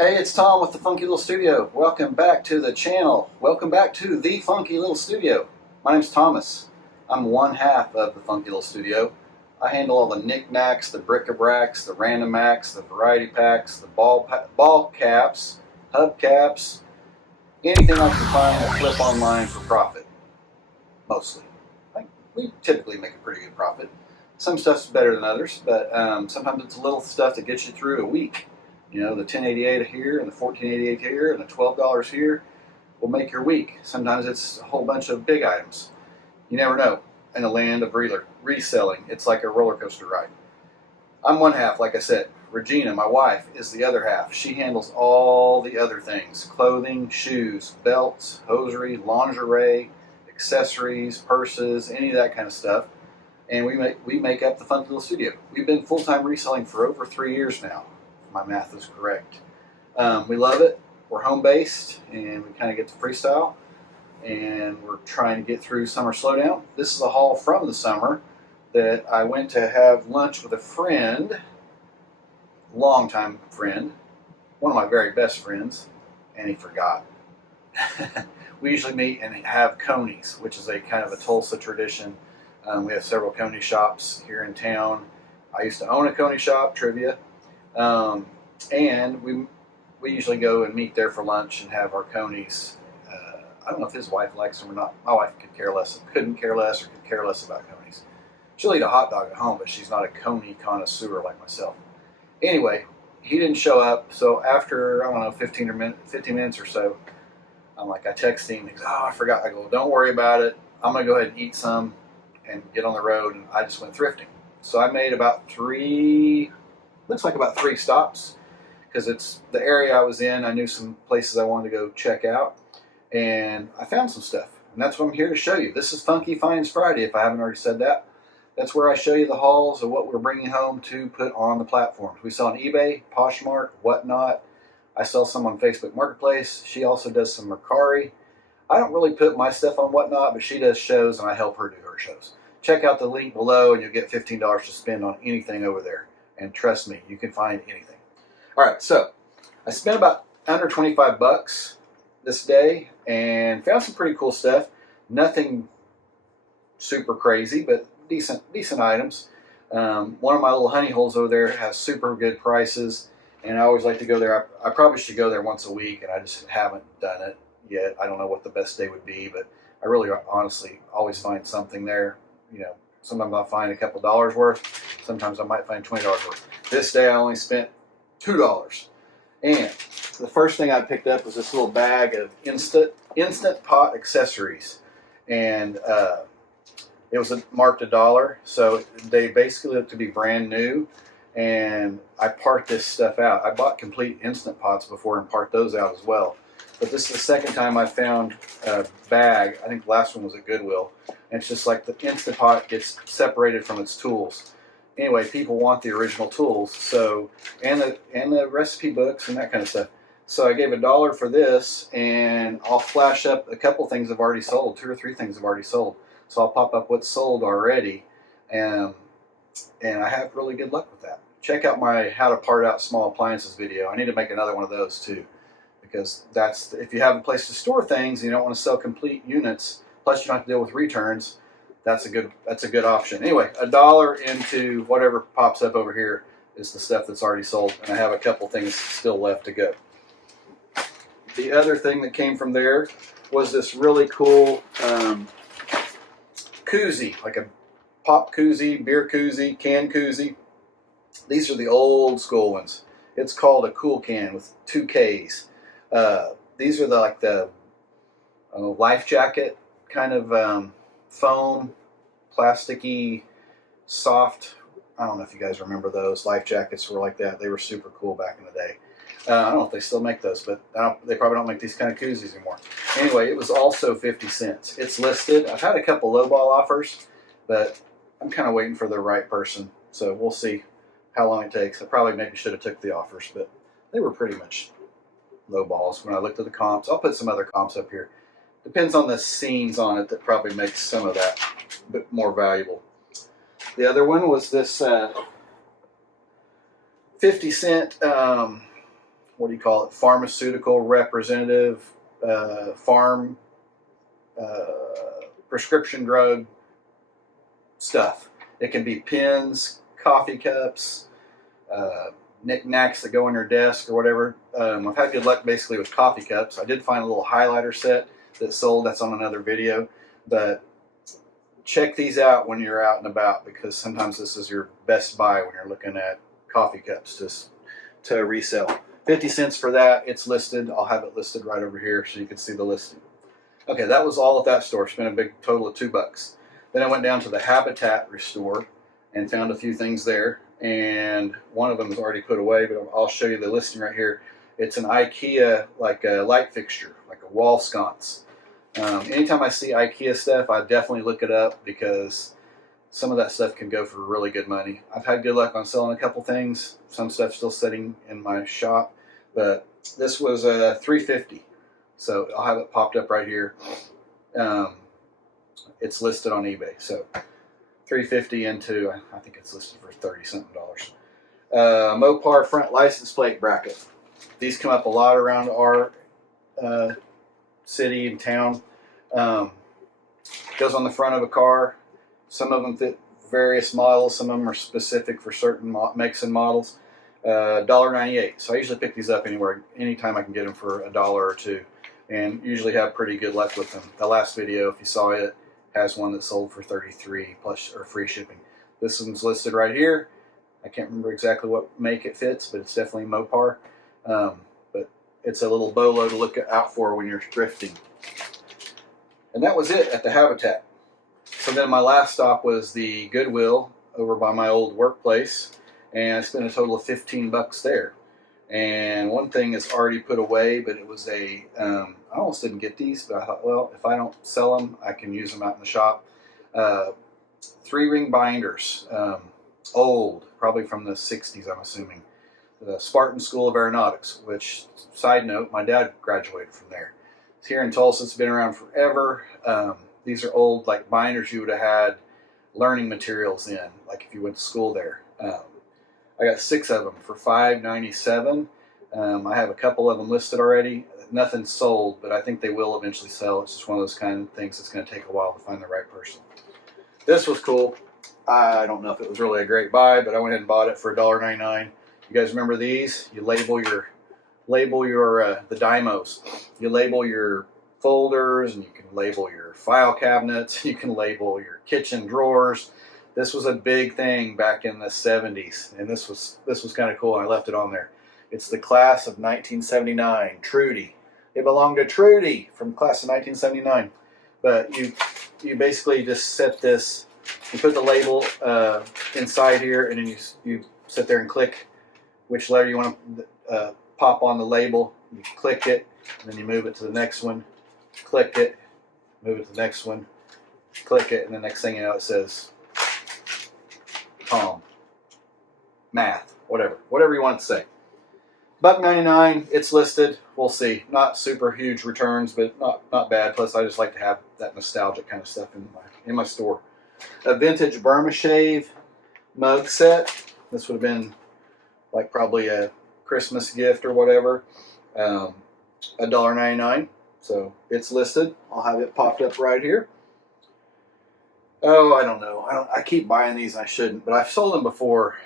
Hey, it's Tom with the Funky Little Studio. Welcome back to the channel. Welcome back to the Funky Little Studio. My name's Thomas. I'm one half of the Funky Little Studio. I handle all the knickknacks, the bric-a-bracs, the random acts, the variety packs, the ball caps, hubcaps, anything I can find to flip online for profit. Mostly. We typically make a pretty good profit. Some stuff's better than others, but sometimes it's little stuff that gets you through a week. You know, the $10.88 here and the $14.88 here and the $12 here will make your week. Sometimes it's a whole bunch of big items. You never know. In the land of reselling, it's like a roller coaster ride. I'm one half, like I said. Regina, my wife, is the other half. She handles all the other things: clothing, shoes, belts, hosiery, lingerie, accessories, purses, any of that kind of stuff. And we make up the Funky Little Studio. We've been full-time reselling for over 3 years now. My math is correct. We love it. We're home-based, and we kind of get to freestyle, and we're trying to get through summer slowdown. This is a haul from the summer that I went to have lunch with a friend, longtime friend, one of my very best friends, and he forgot. We usually meet and have conies, which is a kind of a Tulsa tradition. We have several coney shops here in town. I used to own a coney shop, trivia. And we usually go and meet there for lunch and have our conies. I don't know if his wife likes them or not. My wife couldn't care less about conies. She'll eat a hot dog at home, but she's not a coney connoisseur like myself. Anyway, he didn't show up, so after, I don't know, 15 minutes or so, I text him. He goes, "Oh, I forgot." I go, "Don't worry about it. I'm going to go ahead and eat some and get on the road." And I just went thrifting. So I made about three stops, because it's the area I was in. I knew some places I wanted to go check out, and I found some stuff, and that's what I'm here to show you. This is Funky Finds Friday, if I haven't already said that. That's where I show you the hauls of what we're bringing home to put on the platforms. We sell on eBay, Poshmark, whatnot. I sell some on Facebook Marketplace. She also does some Mercari. I don't really put my stuff on whatnot, but she does shows, and I help her do her shows. Check out the link below, and you'll get $15 to spend on anything over there. And trust me, you can find anything. All right, so I spent about under 25 bucks this day and found some pretty cool stuff. Nothing super crazy, but decent items. One of my little honey holes over there has super good prices, and I always like to go there. I probably should go there once a week, and I just haven't done it yet. I don't know what the best day would be, but I really honestly always find something there. You know, sometimes I'll find a couple dollars worth. Sometimes I might find $20 worth. This day I only spent $2. And the first thing I picked up was this little bag of instant pot accessories. And it was marked $1. So they basically look to be brand new. And I parked this stuff out. I bought complete instant pots before and parked those out as well. But this is the second time I found a bag. I think the last one was at Goodwill. And it's just like the Instant Pot gets separated from its tools. Anyway, people want the original tools, so and the recipe books and that kind of stuff. So I gave $1 for this, and I'll flash up a couple things I've already sold, 2 or 3 things I've already sold. So I'll pop up what's sold already, and I have really good luck with that. Check out my how to part out small appliances video. I need to make another one of those too, because that's if you have a place to store things and you don't want to sell complete units. Plus, you don't have to deal with returns. That's a good option. Anyway, $1 into whatever pops up over here is the stuff that's already sold, and I have a couple things still left to go. The other thing that came from there was this really cool koozie, like a pop koozie, beer koozie, can koozie. These are the old school ones. It's called a cool can with 2 Ks. These are the life jacket kind of foam, plasticky, soft. I don't know if you guys remember those. Life jackets were like that. They were super cool back in the day. I don't know if they still make those, but they probably don't make these kind of koozies anymore. Anyway, it was also 50 cents. It's listed. I've had a couple lowball offers, but I'm kind of waiting for the right person. So we'll see how long it takes. I probably maybe should have took the offers, but they were pretty much lowballs when I looked at the comps. I'll put some other comps up here. Depends on the scenes on it that probably makes some of that a bit more valuable. The other one was this 50 cent what do you call it, pharmaceutical representative, farm, prescription drug stuff. It can be pens, coffee cups, knickknacks that go on your desk or whatever. I've had good luck basically with coffee cups. I did find a little highlighter set that sold. That's on another video. But check these out when you're out and about, because sometimes this is your best buy when you're looking at coffee cups to resell. 50 cents for that. It's listed. I'll have it listed right over here so you can see the listing. Okay, that was all at that store. Spent a big total of $2. Then I went down to the Habitat store and found a few things there. And one of them is already put away, but I'll show you the listing right here. It's an IKEA, like a light fixture, like a wall sconce. Anytime I see IKEA stuff, I definitely look it up, because some of that stuff can go for really good money. I've had good luck on selling a couple things. Some stuff still sitting in my shop, but this was $350. So I'll have it popped up right here. It's listed on eBay. So $350 into, I think it's listed for $30-something. Mopar front license plate bracket. These come up a lot around our city and town. Goes on the front of a car. Some of them fit various models. Some of them are specific for certain makes and models. $1.98. So I usually pick these up anytime I can get them for $1 or $2, and usually have pretty good luck with them. The last video, if you saw it, has one that sold for $33 plus or free shipping. This one's listed right here. I can't remember exactly what make it fits, but it's definitely Mopar. But it's a little bolo to look out for when you're thrifting. And that was it at the Habitat. So then my last stop was the Goodwill over by my old workplace, and I spent a total of $15 there. And one thing is already put away, but it was I almost didn't get these, but I thought, well, if I don't sell them, I can use them out in the shop. 3-ring binders, old, probably from the 60s, I'm assuming. The Spartan School of Aeronautics, which, side note, my dad graduated from there. It's here in Tulsa. It's been around forever. These are old, like, binders you would have had learning materials in, like if you went to school there. I got 6 of them for $5.97. I have a couple of them listed already. Nothing sold, but I think they will eventually sell. It's just one of those kind of things that's going to take a while to find the right person. This was cool. I don't know if it was really a great buy, but I went ahead and bought it for $1.99. You guys remember these? You label your the dymos. You label your folders, and you can label your file cabinets. You can label your kitchen drawers. This was a big thing back in the 70s, and this was kind of cool, and I left it on there. It's the class of 1979, Trudy. It belonged to Trudy from class of 1979. But you basically just set this, you put the label inside here, and then you sit there and click which letter you want to pop on the label. You click it, and then you move it to the next one, click it, move it to the next one, click it, and the next thing you know it says math, whatever you want to say. $1.99, it's listed. We'll see. Not super huge returns, but not bad. Plus, I just like to have that nostalgic kind of stuff in my store. A vintage Burma Shave mug set. This would have been like probably a Christmas gift or whatever. $1.99. So it's listed. I'll have it popped up right here. Oh, I don't know. I keep buying these, and I shouldn't, but I've sold them before.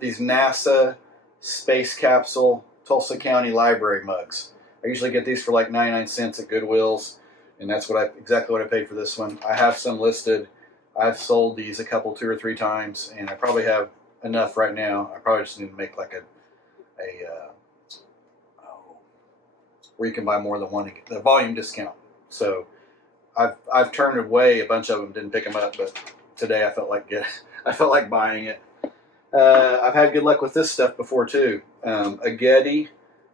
These NASA space capsule Tulsa County Library mugs. I usually get these for like 99 cents at Goodwill's, and that's exactly what I paid for this one. I have some listed. I've sold these a couple, 2 or 3 times, and I probably have enough right now. I probably just need to make like where you can buy more than one, the volume discount. So I've turned away a bunch of them, didn't pick them up, but today I felt like buying it. I've had good luck with this stuff before too. A Getty.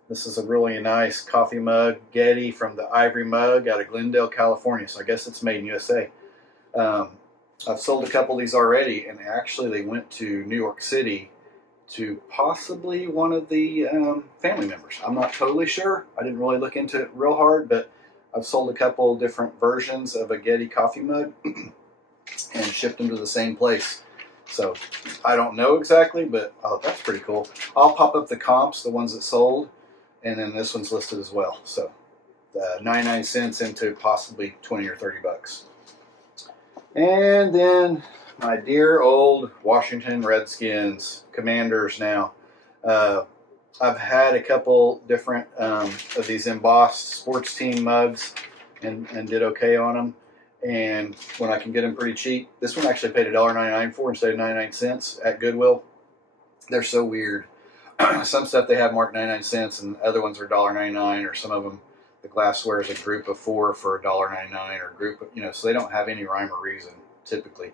This is a really nice coffee mug. Getty from the Ivory Mug out of Glendale, California. So I guess it's made in USA. I've sold a couple of these already, and actually they went to New York City to possibly one of the family members. I'm not totally sure. I didn't really look into it real hard, but I've sold a couple different versions of a Getty coffee mug and shipped them to the same place. So I don't know exactly, but that's pretty cool. I'll pop up the comps, the ones that sold. and then this one's listed as well. So 99 cents into possibly 20 or 30 bucks. And then my dear old Washington Redskins, Commanders now. I've had a couple different of these embossed sports team mugs and did okay on them. And when I can get them pretty cheap, this one actually paid $1.99 for instead of 99 cents at Goodwill. They're so weird. Some stuff they have marked 99 cents and other ones are $1.99, or some of them the glassware is a group of 4 for $1.99 or a group of, so they don't have any rhyme or reason typically.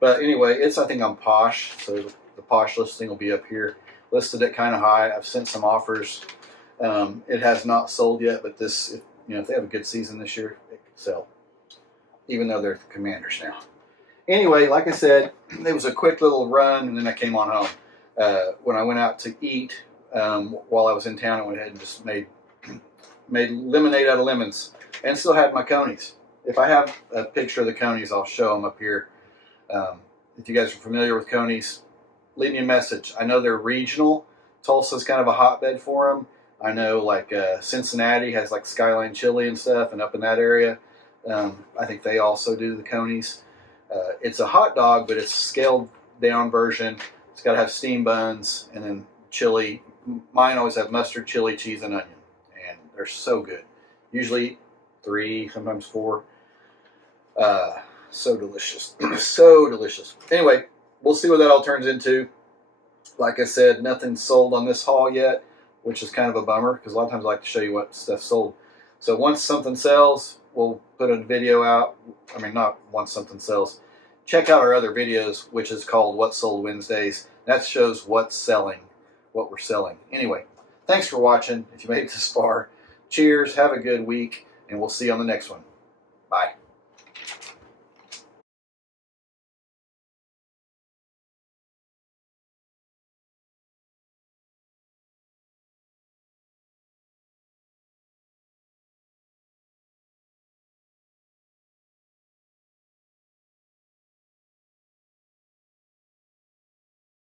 But anyway, it's, I think, on Posh, so the Posh listing will be up here. Listed it kind of high. I've sent some offers. It has not sold yet, but this, if they have a good season this year, it could sell, even though they're the Commanders now. Anyway, like I said, it was a quick little run, and then I came on home. When I went out to eat, while I was in town, I went ahead and just made lemonade out of lemons, and still had my conies. If I have a picture of the conies, I'll show them up here. If you guys are familiar with conies, leave me a message. I know they're regional. Tulsa's kind of a hotbed for them. I know like Cincinnati has like Skyline Chili and stuff, and up in that area, I think they also do the conies. It's a hot dog, but it's a scaled down version. It's got to have steam buns and then chili. Mine always have mustard, chili, cheese, and onion, and they're so good. Usually 3, sometimes 4. So delicious. So delicious. Anyway, we'll see what that all turns into. Like I said, nothing's sold on this haul yet, which is kind of a bummer because a lot of times I like to show you what stuff sold. So once something sells, we'll put a video out. I mean, not once something sells. Check out our other videos, which is called What Sold Wednesdays. That shows what's selling, what we're selling. Anyway, thanks for watching. If you made it this far, cheers, have a good week, and we'll see you on the next one. Bye.